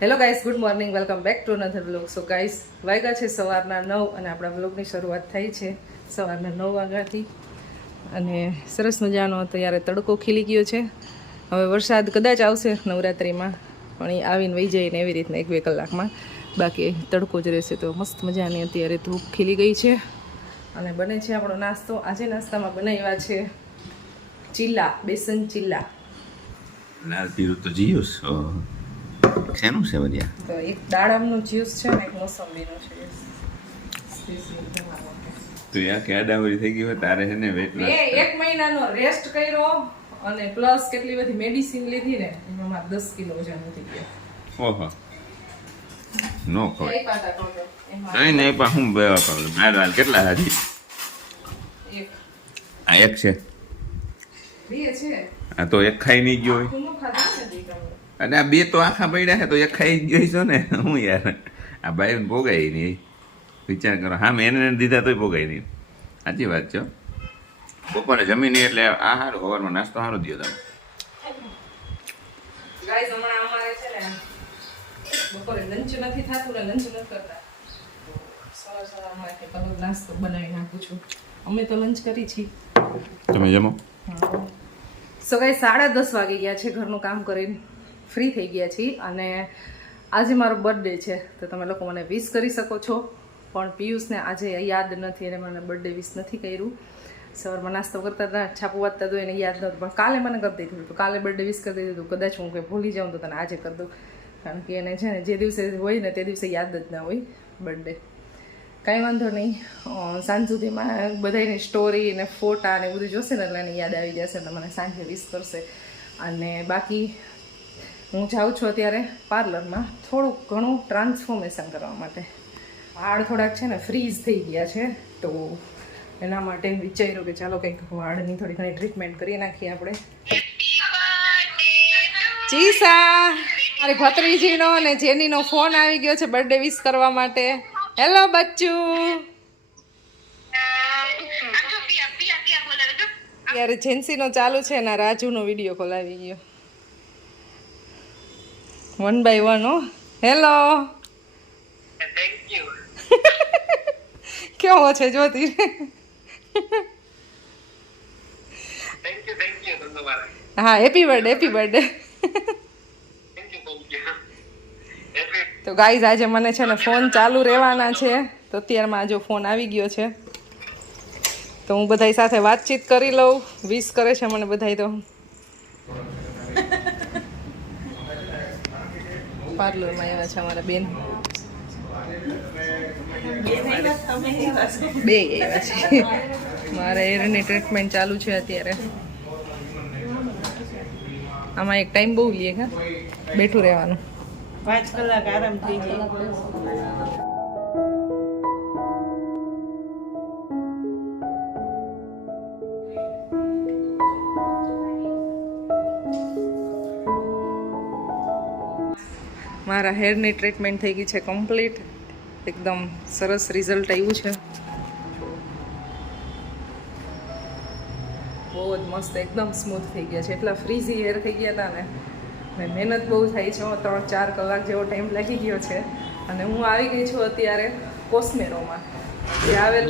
Hello guys, good morning, welcome back to another vlog. So guys, વાગ્યા છે સવારના 9 અને આપણા વ્લોગની શરૂઆત થઈ છે સવારના 9 વાગ્યાથી. અને સરસ મજાનો અત્યારે તડકો ખીલી ગયો છે. હવે વરસાદ કદાચ આવશે નવરાત્રિમાં, પણ એ આવીને વહી જઈને એવી રીતના 1-2 કલાકમાં. બાકી તડકો જ રહેશે. તો મસ્ત મજાની અત્યારે ધૂપ ખીલી ગઈ છે અને બને છે આપણો નાસ્તો. આજે નાસ્તામાં બનાવ્યા છે ચીલા, બેસન ચીલા. લાલ પીરું તો જીયુસ શેનું છે બધ્યા? તો એક દાડમનું જ્યુસ છે ને એક મોસંબીનું છે. તો યા કેડાવરી થઈ ગઈ હોય તારે છે ને વેટ લોસ. મેં 1 મહિનાનો રેસ્ટ કર્યો અને પ્લસ કેટલી બધી મેડિસિન લીધી ને એમાં મારે 10 કિલો વજન વધી ગયો. ઓહો નો ખવાય નહીં નહીં પણ હું બેવા પાડું મારવાલ કેટલા હાજી એક આ એક છે બે છે આ તો એક ખાઈ નહીં ગયો હોય તું ખાધા છે દીકરા અને આ બે તો આખા પડ્યા છે તો એક ખાઈ જ ગયો છો ને હું યાર આ ભાઈ ભોગાય નહીં વિચાર કરો. હા મેં એને દીધા તોય ભોગાય નહીં. સાચી વાત છે. બપોરે જમીને એટલે આ સારું સવારનો નાસ્તો સારો દો તમે. ગાઈસ હમણાં અમારે છે ને બપોરે લંચ નથી થતું ને લંચ નથી કરતા. સવારમાં કે કલો નાસ્તો બનાવી નાખું છું. અમે તો લંચ કરી છીએ. તમે જમો. સો ગાઈસ 10:30 વાગી ગયા છે. ઘરનું કામ કરીને ફ્રી થઈ ગયા છીએ અને આજે મારો બર્થડે છે. તો તમે લોકો મને વિશ કરી શકો છો, પણ પિયુષને આજે યાદ નથી અને મને બર્થડે વિશ નથી કર્યું. સવારમાં નાસ્તો કરતા હતા, છાપું વાંચતા તો એને યાદ નહોતું, પણ કાલે મને કરી દીધું. તો કાલે બર્થડે વિશ કરી દીધું. કદાચ હું કંઈ ભૂલી જાઉં તો તને આજે કરી દઉં, કારણ કે એને છે ને જે દિવસે હોય ને તે દિવસે યાદ જ ના હોય બર્થડે. કાંઈ વાંધો નહીં, સાંજ સુધીમાં બધાની સ્ટોરી ને ફોટા ને બધું જોશે ને એટલે એને યાદ આવી જશે એટલે મને સાંજે વિશ કરશે. અને બાકી હું જાઉં છું અત્યારે પાર્લરમાં થોડુંક ઘણું ટ્રાન્સફોર્મેશન કરવા માટે. વાળ થોડાક છે ને ફ્રીઝ થઈ ગયા છે, તો એના માટે વિચાર્યું કે ચાલો કંઈક વાળની થોડી ઘણી ટ્રીટમેન્ટ કરી નાખીએ આપણે. ચીસા, મારી ભત્રીજીનો અને જેનીનો ફોન આવી ગયો છે બર્થડે વિશ કરવા માટે. હેલો બચ્ચુ. યાર જેન્સીનો ચાલુ છે ને રાજુનો વિડીયો કોલ આવી ગયો. 1 by 1 હો. હેલો. કેવો છે જોતી? હા, હેપી બર્થડે, હેપી બર્થડે. તો ગાઈઝ આજે મને છે ને ફોન ચાલુ રહેવાના છે, તો અત્યારમાં જો ફોન આવી ગયો છે તો હું બધાય સાથે વાતચીત કરી લઉં. વિશ કરે છે મને બધાય. તો પાર્લરમાં આવ્યા છે અમારા બેન, બે આવ્યા છે. મારા હેરની ટ્રીટમેન્ટ ચાલુ છે અત્યારે. આમાં એક ટાઈમ બહુ લે હા બેઠું રહેવાનું. 5 કલાક આરામ થઈ જાય. મારા હેરની ટ્રીટમેન્ટ થઈ ગઈ છે કમ્પ્લીટ. એકદમ સરસ રિઝલ્ટ આવ્યું છે. બહુ જ મસ્ત, એકદમ સ્મૂથ થઈ ગયા છે. એટલા ફ્રીઝી હેર થઈ ગયા હતા ને મહેનત બહુ થઈ છે. 3-4 કલાક જેવો ટાઈમ લાગી ગયો છે. અને હું આવી ગઈ છું અત્યારે કોસ્મેરોમાં, જે આવેલ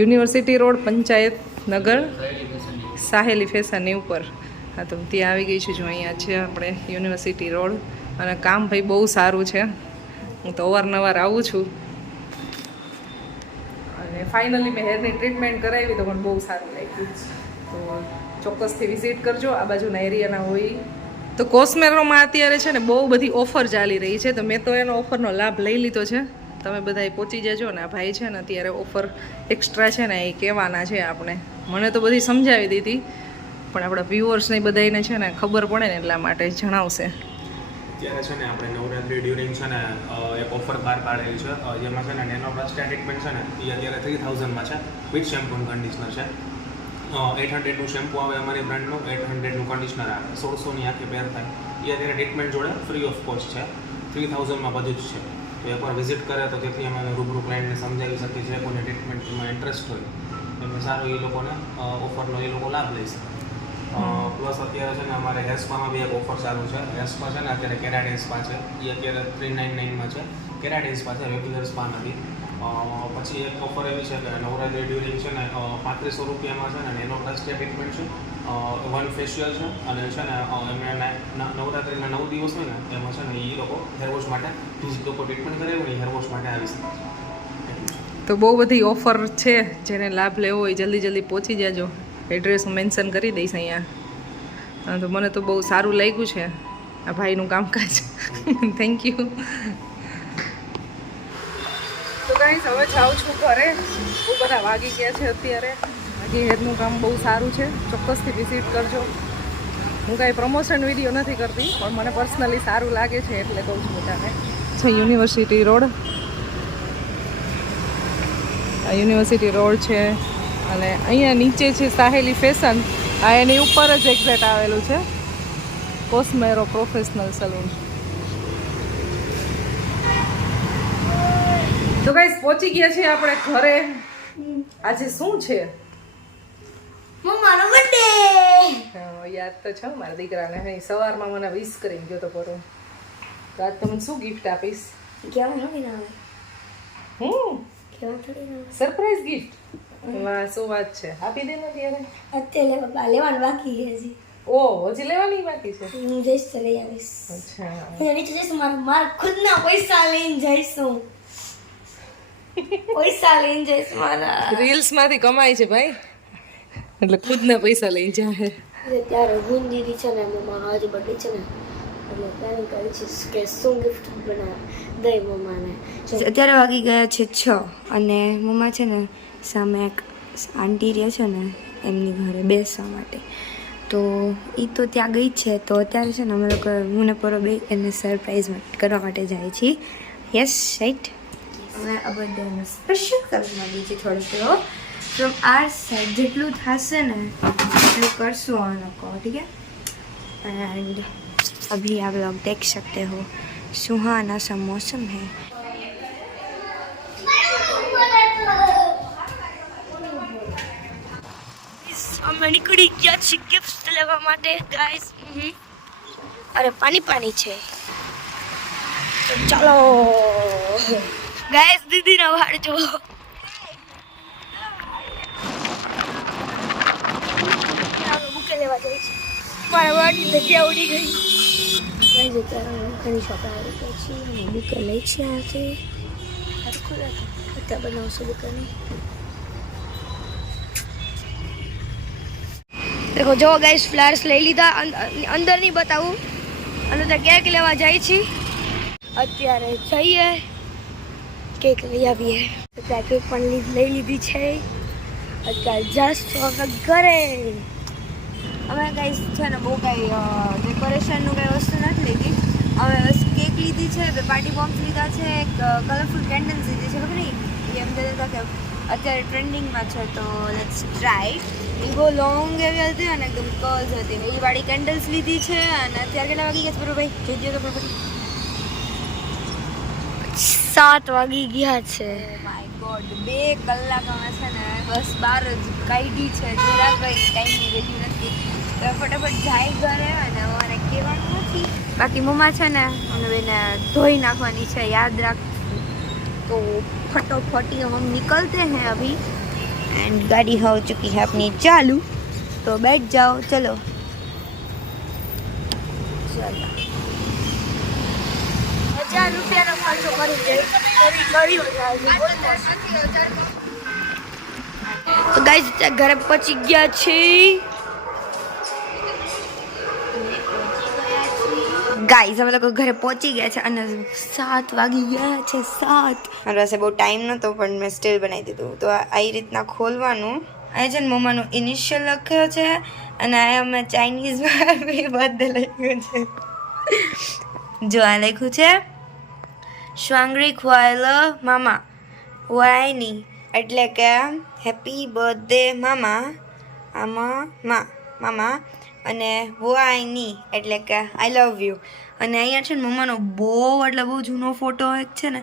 યુનિવર્સિટી રોડ પંચાયત નગર સાહેલી ફેશનની ઉપર. હા, તો ત્યાં આવી ગઈ છું. જો અહીંયા છે આપણે યુનિવર્સિટી રોડ. અને કામ ભાઈ બહુ સારું છે. હું તો અવારનવાર આવું છું. અને ફાઇનલી મેં હેરની ટ્રીટમેન્ટ કરાવી તો પણ બહુ સારું લાગ્યું. તો ચોક્કસથી વિઝિટ કરજો આ બાજુના એરિયાના હોય તો. કોસ્મેરોમાં અત્યારે છે ને બહુ બધી ઓફર ચાલી રહી છે, તો મેં તો એનો ઓફરનો લાભ લઈ લીધો છે. તમે બધાએ પહોંચી જજો ને. આ ભાઈ છે ને અત્યારે ઓફર એક્સ્ટ્રા છે ને એ કહેવાના છે આપણે. મને તો બધી સમજાવી દીધી, પણ આપણા વ્યુઅર્સને બધાને છે ને ખબર પડે ને એટલા માટે જણાવશે. અત્યારે છે ને આપણે નવરાત્રી ડ્યુરિંગ છે ને એક ઓફર બહાર પાડેલી છે, જેમાં છે ને નેનો પ્લાસ્ટિક ટ્રીટમેન્ટ છે ને એ અત્યારે 3000માં છે. વિથ શેમ્પૂ અને કન્ડિશનર છે. 800નું શેમ્પૂ આવે અમારી બ્રાન્ડનું, 800નું કન્ડિશનર આવે. 1600ની આખી પેર થાય. એ અત્યારે ટ્રીટમેન્ટ જોડે ફ્રી ઓફ કોસ્ટ છે. 3000માં બધું જ છે. તો એકવાર વિઝિટ કરે તો જેથી અમે રૂબરૂ ક્લાયન્ટને સમજાવી શકીએ છીએ. કોઈને ટ્રીટમેન્ટમાં ઇન્ટરેસ્ટ હોય એમને સારો એ લોકોને ઓફરનો એ લોકો લાભ લઈ શકે. પ્લસ અત્યારે છે ને અમારે હેર સ્પામાં બી એક ઓફર ચાલુ છે. હેર સ્પા છે ને અત્યારે કેરાટિન સ્પા છે, એ અત્યારે 399 છે. કેરાટિન સ્પા છે, રેગ્યુલર સ્પા નથી. પછી એક ઓફર એવી છે કે નવરાત્રી ડ્યુરિંગ છે ને 3500 રૂપિયામાં છે ને નેનો પ્લાસ્ટિક ટ્રીટમેન્ટ છે, 1 ફેશિયલ છે, અને છે ને એમને નવરાત્રિના 9 દિવસ હોય ને એમાં છે ને એ લોકો હેરવોશ માટે જે લોકો ટ્રીટમેન્ટ કરે હોય ને હેરવોશ માટે આવી શકે છે. તો બહુ બધી ઓફર છે, જેને લાભ લેવો હોય જલ્દી જલ્દી પહોંચી જાજો. એડ્રેસ હું મેન્શન કરી દઈશ અહીંયા. તો મને તો બહુ સારું લાગ્યું છે આ ભાઈનું કામકાજ. Thank you. તો ગાઈસ હવે જાઉં છું ઘરે. બહુ બધા વાગી ગયા છે અત્યારે. બાકી હેરનું કામ બહુ સારું છે, ચોક્કસથી વિઝિટ કરજો. હું કાંઈ પ્રમોશન વિડીયો નથી કરતી, પણ મને પર્સનલી સારું લાગે છે એટલે કહું છું બધાને. છે યુનિવર્સિટી રોડ, આ યુનિવર્સિટી રોડ છે અને અહીંયા નીચે છે સાહેલી ફેશન. આ એની ઉપર જ એક્ઝેક્ટ આવેલું છે કોસ્મેરો પ્રોફેશનલ સલૂન. તો ગાઈસ પહોંચી ગયા છીએ આપણે ઘરે. આજે શું છે? મમ્માનો બર્થડે. યાદ તો છે મારા દીકરાને. અહીં સવારમાં મને વિશ કરીને ગયો તો પરો. તો આજ તમને શું ગિફ્ટ આપીશ? કેવા થોડી ના આવે, કેવા થોડી ના આવે. Surprise gift. વાહ, શું વાત છે. આપી દે ને ત્યારે. અત્યારે લેવાનું બાકી છે હજી. ઓ, હજી લેવાની બાકી છે. હું જઈશ તો લઈ આવીશ. અચ્છા. હું નીચે જઈશ, મારા ખુદના પૈસા લઈને જઈશું. પૈસા લઈને જઈશ મારા. રીલ્સ માંથી કમાય છે ભાઈ, એટલે ખુદના પૈસા લઈ જાય. ત્યારે હું દીદી છે ને મમ્મા હજી બર્થડે છે ને એટલે પ્લાનિંગ કરી છે કે શું ગિફ્ટ દઈ મમ્માને. અત્યારે વાગી ગયા છે 6 અને મમ્મા છે ને સામે એક આંટી રહે છે ને એમની ઘરે બેસવા માટે, તો એ તો ત્યાં ગઈ છે. તો અત્યારે છે ને અમે લોકો હું ને પરો બે એને સરપ્રાઈઝ કરવા માટે જાય છીએ. Yes right. અમે આ બર્થડેને સ્પેશિયલ કરવા માંગીએ છીએ થોડું ફ્રોમ આર સાઈડ. જેટલું થશે ને એટલું કરશું આ લોકો, ઠીક है. एंड अभी आप लोग देख सकते हो सुहाना सा मौसम है. અમે નીકળી ગયા છીએ ગિફ્ટ લેવા માટે ગાઈસ. અરે પાણી પાણી છે, તો ચાલો ગાઈસ. દીદીના વાળ જો. બુકે લેવા જાય છે. મારા વાળની જગ્યા ઉડી ગઈ. ગાઈસ અત્યારે ઘણી શોપ આવી ગઈ છે અને બુકે લઈ છે આથી. અત્યારે બનાવશું બુકેની. देखो जो गाइस फ्लावर्स ले लीधा. अंदर नहीं बताऊँ અને તો કેક લેવા જાય છે. અત્યારે જઈએ કેક લઈ આવીએ. અત્યારે કેક પણ લઈ લીધી છે. અત્યારે જસ્ટ હવે ઘરે. અમે ગાઈસ છે ને બહુ કાંઈ ડેકોરેશનનું કાંઈ વસ્તુ નથી લીધી. હવે બસ કેક લીધી છે, 2 પાર્ટી બોમ્બ્સ લીધા છે, એક કલરફુલ કેન્ડલ્સ લીધી છે. ખબર નહીં એમ કહેતા હતા કે અત્યારે ટ્રેન્ડિંગમાં છે, તો લેટ્સ ટ્રાય. એ બહુ લોંગ એવી હતી અને એકદમ કર્લ્સ હતી. એ વાળી કેન્ડલ્સ લીધી છે. અને અત્યારે કેટલા વાગી ગયા છે બરોબર ભાઈ? જોઈ દો તો બરોબર. 7 વાગી ગયા છે. માય ગોડ, 2 કલાક અમે છે ને બસ બહાર જ કાઢી છે. જરાક ભાઈ ટાઈમની વેલ્યુ નથી. તો ફટાફટ જાય ઘરે અને અમારે કહેવાનું નથી. બાકી મમ્મા છે ને અમે બેને ધોઈ નાખવાની છે, યાદ રાખ. तो फटाफट हम निकलते हैं अभी. एंड गाड़ी हो चुकी है अपनी चालू, तो बैठ जाओ. चलो चलो. 1000 રૂપિયાનો ખર્ચો કરી તો ગાઈસ ઘરે પહોંચી ગયા છીએ. ગાઈસ અમે લોકો ઘરે પહોંચી ગયા છે અને 7 વાગી ગયા છે. 7. મારી પાસે બહુ ટાઈમ નહોતો પણ મેં સ્ટીલ બનાવી દીધું. તો આ રીતના ખોલવાનું. અહીંયા છે ને મમ્માનું ઇનિશિયલ લખ્યો છે અને અહીંયા અમે ચાઇનીઝમાં બી બધે લખ્યું છે. જો આ લખ્યું છે શ્વાંગરી ખવાયેલ મામા વાયની, એટલે કે હેપી બર્થડે મામા. આમાં મામા અને વો આઈ ની એટલે કે આઈ લવ યુ. અને અહીંયા છે ને મમ્માનો બહુ જૂનો ફોટો એક છે ને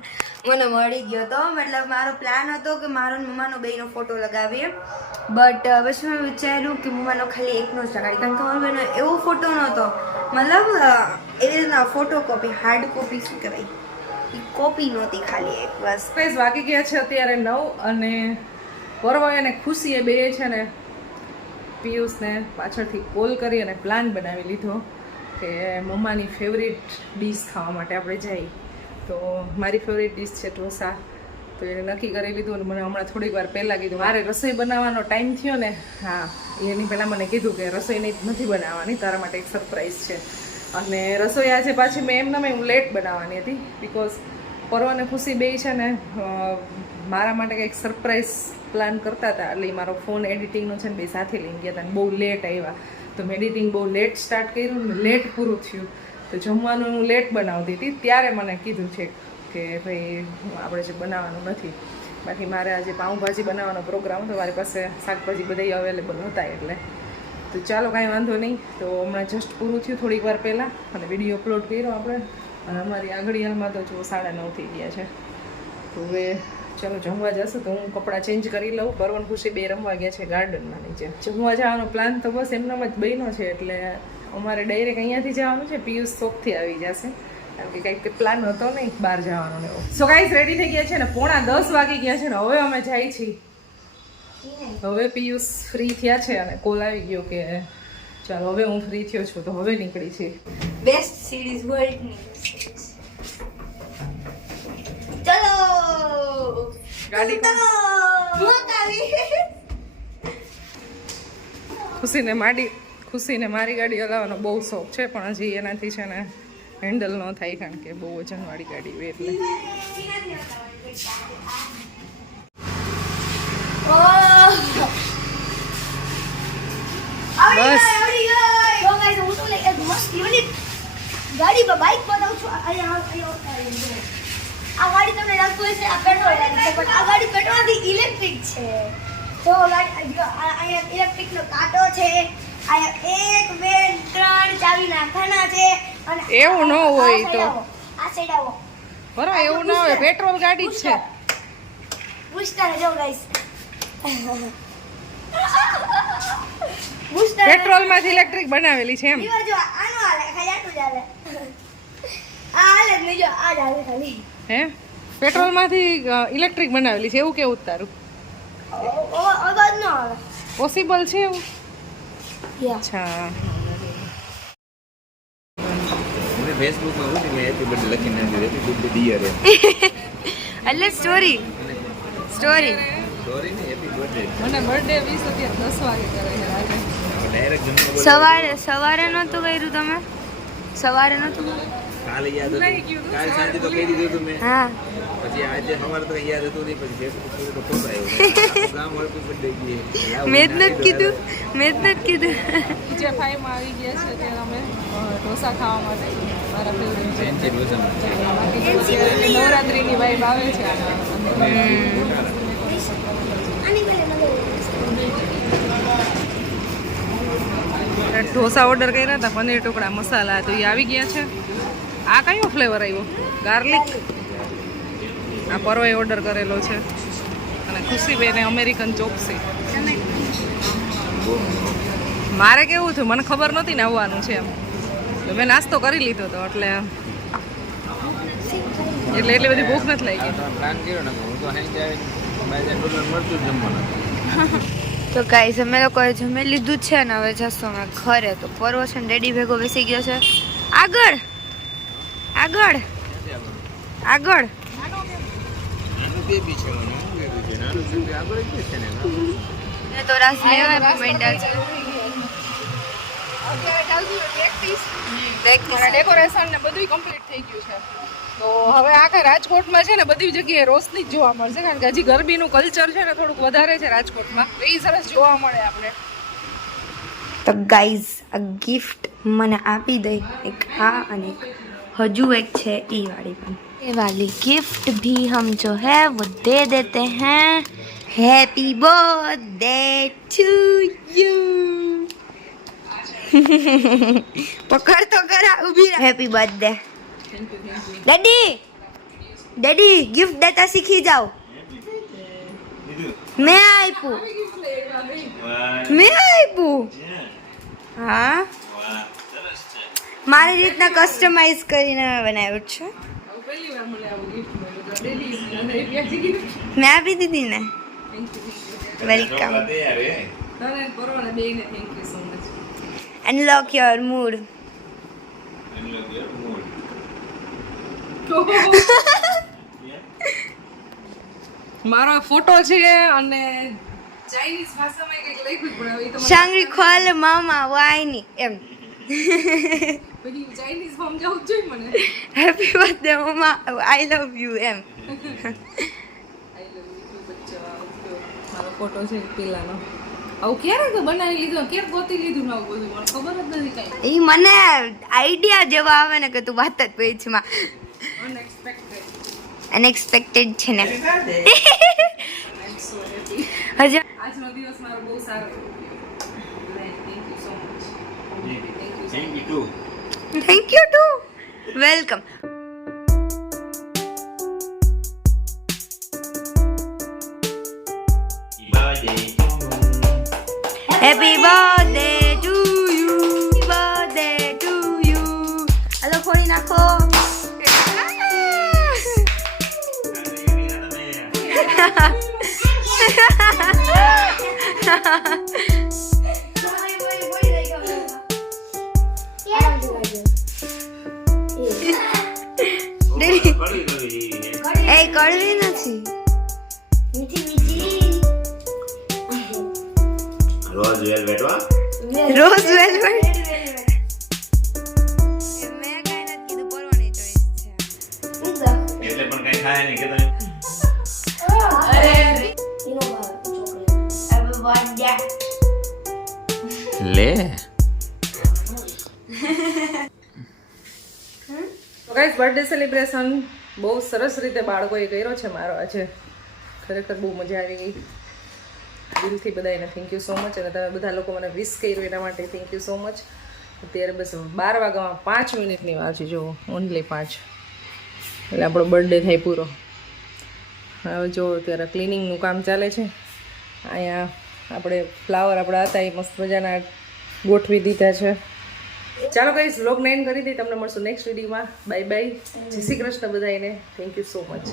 મને મળી ગયો હતો. મતલબ મારો પ્લાન હતો કે મારો ને મમ્માનો બેયનો ફોટો લગાવીએ, બટ પછી મેં વિચાર્યું કે મમ્માનો ખાલી એકનો જ લગાડી, કારણ કે મારો બેનો એવો ફોટો નહોતો, મતલબ એવી રીતના ફોટો કોપી, હાર્ડ કોપી શું કહેવાય, એ કોપી નહોતી, ખાલી એક બસ. સ્પેસ વાગી ગયા છે અત્યારે 9 અને પરવાય અને ખુશીએ બે છે ને પિયુષને પાછળથી કોલ કરી અને પ્લાન બનાવી લીધો કે મમ્માની ફેવરિટ ડીશ ખાવા માટે આપણે જઈએ. તો મારી ફેવરિટ ડીશ છે ઢોસા. તો એને નક્કી કરી લીધું અને મને હમણાં થોડીક વાર પહેલાં કીધું મારે રસોઈ બનાવવાનો ટાઈમ થયો ને, હા એની પહેલાં મને કીધું કે રસોઈ નથી બનાવવાની, તારા માટે એક સરપ્રાઈઝ છે. અને રસોઈ આજે પાછી મેં હું લેટ બનાવવાની હતી, બિકોઝ પરવાને ખુશી બે છે ને મારા માટે કંઈક સરપ્રાઈઝ પ્લાન કરતા હતા, એટલે મારો ફોન એડિટિંગનો છે ને બે સાથે લઈને ગયા હતા અને બહુ લેટ આવ્યા. તો મેં એડિટિંગ બહુ લેટ સ્ટાર્ટ કર્યું ને લેટ પૂરું થયું. તો જમવાનું હું લેટ બનાવતી હતી ત્યારે મને કીધું છે કે ભાઈ આપણે જે બનાવવાનું નથી. બાકી મારે આજે પાઉંભાજી બનાવવાનો પ્રોગ્રામ હતો, મારી પાસે શાકભાજી બધા અવેલેબલ હતા એટલે. તો ચાલો કાંઈ વાંધો નહીં. તો હમણાં જસ્ટ પૂરું થયું થોડીક વાર પહેલાં અને વિડીયો અપલોડ કર્યો આપણે. અને અમારી આગળ હાલમાં તો જો 9:30 થઈ ગયા છે. તો હવે ચાલો જમવા જશું. તો હું કપડાં ચેન્જ કરી લઉં. પરવન ખુશી બે રમવા ગયા છે ગાર્ડનમાં નીચે. જમવા જવાનો પ્લાન તો બસ એમનામ જ બન્યો છે, એટલે અમારે ડાયરેક્ટ અહીંયાથી જવાનું છે. પિયુષ શોપથી આવી જશે, કારણ કે કંઈક પ્લાન હતો નહીં બહાર જવાનો ને એવો. સો ગાઈસ રેડી થઈ ગયા છે ને 9:45 વાગી ગયા છે ને હવે અમે જાય છીએ. હવે પિયુષ ફ્રી થયા છે અને કોલ આવી ગયો કે ચાલો હવે હું ફ્રી થયો છું તો હવે નીકળી છે. બેસ્ટ સિરીઝ વર્લ્ડની ચલો ગાડી ખુશીને મારી ગાડી હલાવવાનો બહુ શોખ છે, પણ હજી એનાથી છે ને હેન્ડલ ન થાય, કારણ કે બહુ વજનવાળી ગાડી હોય એટલે. ગાડીમાં બાઇક બનાવું છું. આ ગાડી તમને લાગતું હશે આ પેટ્રોલ ગાડી છે, પણ આ ગાડી પેટ્રોલથી ઇલેક્ટ્રિક છે. તો અહીંયા ઇલેક્ટ્રિકનો કાંટો છે, અહીંયા 1 2 3 ચાવીના ખાના છે. અને એવું ન હોય તો આ સાઈડ આવો બરાબર, એવું ન હોય, પેટ્રોલ ગાડી જ છે. બુસ્ટર જો ગાઈસ, પેટ્રોલ માંથી ઇલેક્ટ્રિક બનાવેલી છે એમ. જો આનો હાલે ખાલી આટલું જ હાલે. આ હાલે જ નહીં, જો આ જ હાલે ખાલી. હે પેટ્રોલ માંથી ઇલેક્ટ્રિક બનાવેલી છે એવું કેવું તારું? અવાજ ન આવે. પોસિબલ છે એવું? યા અચ્છા. મને ફેસબુકમાં હું મેં હેપી બર્થડે લખી નાખ્યું, હેપી બર્થડે ડિયર એમ. એટલે સ્ટોરી સોરી ને હેપી બર્થડે. મને બર્થડે 20 અત્યારે 10 વાગે કરે છે રાતે. ડાયરેક્ટ જન્મ સવારે નહોતું કર્યું તમે? સવારે નહોતું? કાલે યાદ હતું, કાલે સાંજે તો કહી દીધું હતું મેં. હા પછી આજે સવારે તો યાદ હતું નહીં, પછી ફેસબુક પર તો ફોટો આવ્યો. આખું ગામ હેપી બર્થડે કહે. મેં જ નથી કીધું. બીજા ફાઈવમાં આવી ગયા છે ત્યારે અમે ઢોસા ખાવા માટે. મારા ફેવરેટ છે. ફેન્સી ઢોસામાં છે. બાકી તો અત્યારે નવરાત્રીની વાઇબ આવે છે આના. ઢોસા ઓર્ડર કર્યા હતા, પનીર ટુકડા મસાલા, તો એ આવી ગયા છે. આ કયો ફ્લેવર આવ્યો? ગાર્લિક. આ પરવાઈ ઓર્ડર કરેલો છે અને ખુશીબેને અમેરિકન ચોકસી. મારે કેવું થયું, મને ખબર નહોતી ને આવવાનું છે એમ, તો મેં નાસ્તો કરી લીધો હતો, એટલે એટલી બધી ભૂખ નથી લાગી. પ્લાન કર્યો ને હું તો અહીં જાય $2 મળતું જ જમવાનું. તો ગાઈસ અમે લોકોએ જમી લીધું છે ને હવે જશો અમે ઘરે. તો પરવો છે ને ડેડી ભેગો બેસી ગયો છે આગળ. નાનું બેબી છે, નાનું બેબી છે, નાનું બેબી આગળ જ છે ને. ને તો રાસ લેવા માંડ્યા છે. ડેકોરેશન ને બધું કમ્પ્લીટ થઈ ગયું છે. તો હવે આખા રાજકોટમાં છે ને બધી જગ્યાએ રોશની જ જોવા મળશે, કારણ કે હજી ગરબીનું કલ્ચર છે ને થોડુંક વધારે છે રાજકોટમાં, તો એ સરસ જોવા મળે આપણે. તો ગાઈઝ આ ગિફ્ટ મને આપી દઈ, એક આ અને એક हजू एक है ई वाली भी। ये वाली गिफ्ट भी हम जो है वो दे देते हैं। हैप्पी बर्थडे टू यू, પકડ તો કરા ઊભી રહે. Happy birthday thank you daddy. Daddy gift દેતા શીખી જાઓ. મેં આપ્યું. હા મારી રીતના કસ્ટમાઇઝ કરીને બનાવ્યું છે. પહેલી વાર મને આવું ગિફ્ટ મળ્યું તો ડેડી મેં આપી દીધી ને. Thank you welcome. તને પરવાને બેયને thank you so much. Unlock your mood. મારો ફોટો છે અને ચાઇનીઝ ભાષામાં કંઈક લખ્યું પણ હવે ઈ તો મને શાંગરી ખોલ મામા વાયની એમ. બધી ચાઇનીઝ ફોર્મ જવું જ જોઈએ મને. Happy birthday mumma I love you એમ. આઈ લવ યુ બચ્ચા. મારો ફોટો છે પેલાનો. આવું ક્યારે તો બનાવી લીધું ક્યારે ગોતી લીધું ને આવું બધું મને ખબર જ નથી કાંઈ. એ મને આઈડિયા જેવા આવે ને કે તું વાત જ પેજમાં અનએક્સપેક્ટેડ. અનએક્સપેક્ટેડ છે ને. I am so happy. હજી આજનો દિવસ મારો બહુ સારો ગયો. Thank you so much. Thank you too. Thank you too. Welcome. Happy birthday to you. Birthday to you. હાલો ફોડી નાખો. એ કડવી નથી. રોઝ વેલ્વેટ હો. Rose velvet. મેં કાંઈ નથી કીધું પરવાની ચોઈસ છે. એટલે પણ કઈ થાય નહીં કે તમે લે. તો ગાઈસ બર્થડે સેલિબ્રેશન બહુ સરસ રીતે બાળકોએ કર્યો છે મારો આજે. ખરેખર બહુ મજા આવી ગઈ. દિલથી બધાને થેન્ક યુ સો મચ. અને તમે બધા લોકો મને વિશ કર્યું એના માટે થેન્ક યુ સો મચ. અત્યારે બસ 12 વાગ્યામાં 5 મિનિટની વાર છે. જુઓ ઓનલી 5 એટલે આપણો બર્થડે થાય પૂરો. હવે જો અત્યારે ક્લિનિંગનું કામ ચાલે છે. અહીંયા આપણે ફ્લાવર આપણા હતા એ મસ્ત મજાના ગોઠવી દીધા છે. ચાલો ગાઈસ વ્લોગ 9 કરી દઈ. તમને મળશું નેક્સ્ટ વિડીયોમાં. Bye bye. જય શ્રી કૃષ્ણ બધાને. Thank you so much.